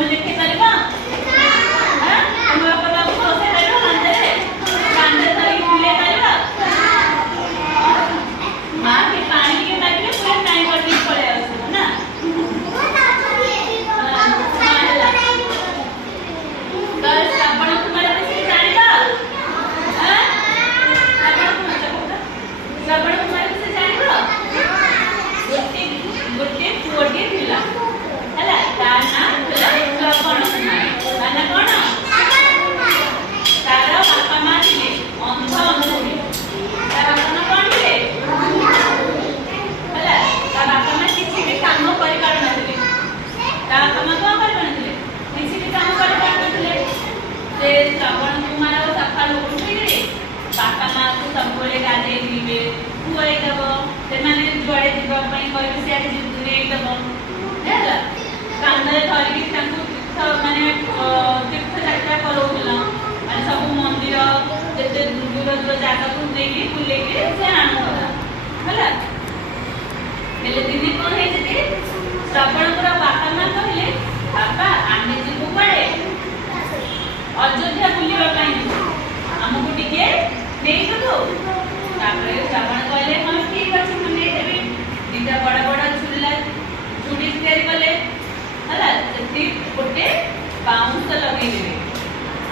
तुम लिखि परिबा हां तुम बापा को बसे परिबा कांदे धरि फुले परिबा मां के पानी के मारले पूरा टाइम पर पड़े आछो ना तो श्रावण कुमार विषय जानिबा हां श्रावण कुमार विषय जानिबा गोटे पुओटे थिला हला ता नाम होला श्रावण कुमार माने कोन तार बापा मां थिले अंध अंधुनी तार बापा कोन थिले हला ता बापा मां किछि भी काम करि पार नथिले ता बापा मां कोन करि पार नथिले किछि भी काम करि पार नथिले से श्रावण कुमार सकाळ उठिले बापा मां को सबले गाधे दिबे खुआई देबो से माने जुआड़े जीवा पई कहबे से आके जितने देबो हैला कांदरे धरिकी तांको माने तीर्थ यात्रा करौला माने सब मंदिर जते दूर दूर जागा को देकी बुलेकी से आनंद होला हेले दिने कोन हे जे श्रावण पुरा बापा मां कहले बापा आमे जीवु पड़े अयोध्या बुलिबा पई हमकु टिके नेई दो तापरे श्रावण कहले हम ठीक अछि हम नेई देबे दिटा बड़ा बड़ा झुला झुडी तयारी कले हला सेठी गोटे बाउंस लगेई देबे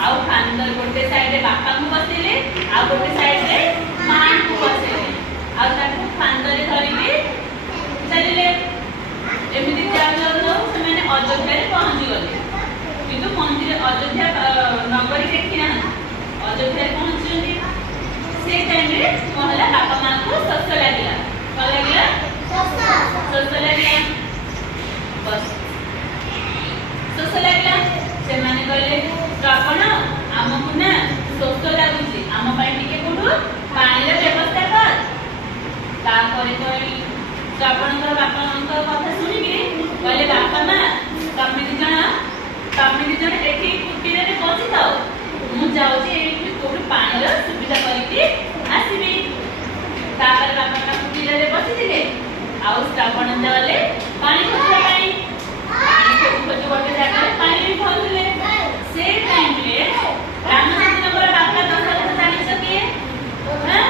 आउ खानदर गोटे साइड रे बापा को बसेले आ गोटे साइड रे मां को बसेले आ ताको खानदरे धरिके चलिले एमिति जानो से माने अयोध्या रे पहुंची गले किंतु मंदिर अयोध्या नगरी देखिना अयोध्या रे पहुंचली से टाइम रे कहला बापा मां को सस लागिला कल लागिला सस लागिला बस सस लागिला से माने कहले श्रावण हमकु ना सस लागुची हम पई टिके कोठु पानी रे व्यवस्था कर ता करे कहली श्रावण को बापा मां को कथा सुनि के कहले बापा मां तमे जण एठी कुटीरे रे बसि जाओ मु जाउची एठी कोठु पानी रे सुविधा करिके आसीबी तापर बापा का कुटीरे रे बसि दिले आउ श्रावण देले पानी खोजला पानी खोज गोटे जागा रे पानी खोजले से टाइम रे रामचंद्र पर बापा दशरथ जानि सके हां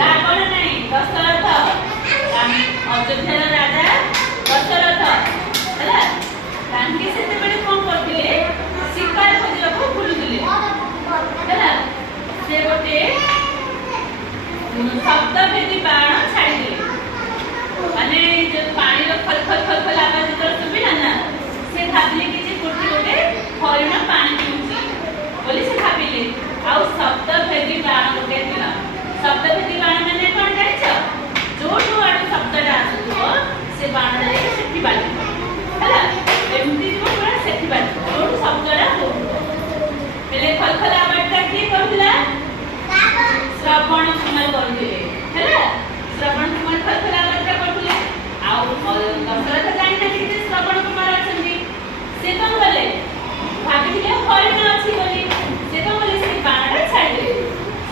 रावण नहीं दशरथ अयोध्या राजा दशरथ हला तांके सेते बेले कोन करथिले शिकार खोजला को भूलुले हला से गोटे शब्द भेदी बाण छाड़ी दिले माने जो पानी रो खल खल खल खल आवाज कर सुबिला ना से भाबले कि जे गोटे हरिण पानी पिउची बोली से भाबिले आउ शब्द भेदी बाण गोटे दिला शब्द भेदी बाण माने कोन जानिछ जोठो आडू शब्दटा आसुथो से बाण रे सेठी बाजी हला एमती जो पूरा सेठी बाजी जोठो शब्दटा हो पहले खल खल आवाजटा की करथिला श्रावण कुमार करथिले हला श्रावण कुमार खल खल आवाजटा करथिले आउ दशरथ जानि ना कि श्रावण कुमार अछंती से कोन बोले भाबिले हरिण अछि बोली से कोन बोले से बाणटा छाडी दे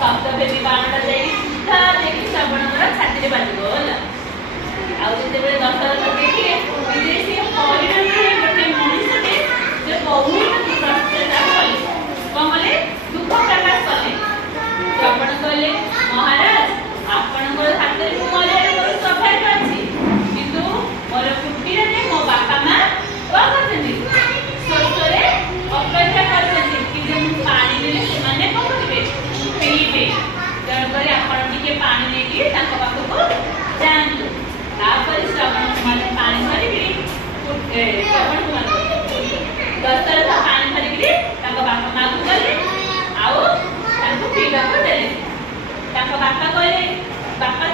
शब्द भेदी बाणटा जाई सीधा देखि श्रावणर छाती रे बाजी होला आउ जते बेले दशरथ देखिले कि से हरिण नहीं गोटे मनुष्यटे जे बहुत प्रचेष्टा कले कोन बोले दुख प्रकाश कले श्रावण कहले महाराज आपनकर हाथ रे मर्यादा कर सफाई अछि किंतु मोर कुटीरे रे मो बापा मां को करथि सोसरे अपेक्षा करथि कि जे पानी देले से माने को करबे पीबे जण करे आपन टिके पानी नेकी ताको बापू को जानू तापर श्रावण कुमार पानी भरिबी श्रावण कुमार दशरथ पानी भरिबी ताको बापा मां को गले आउ ताको पीबा को देले ताको बापा कहले बापा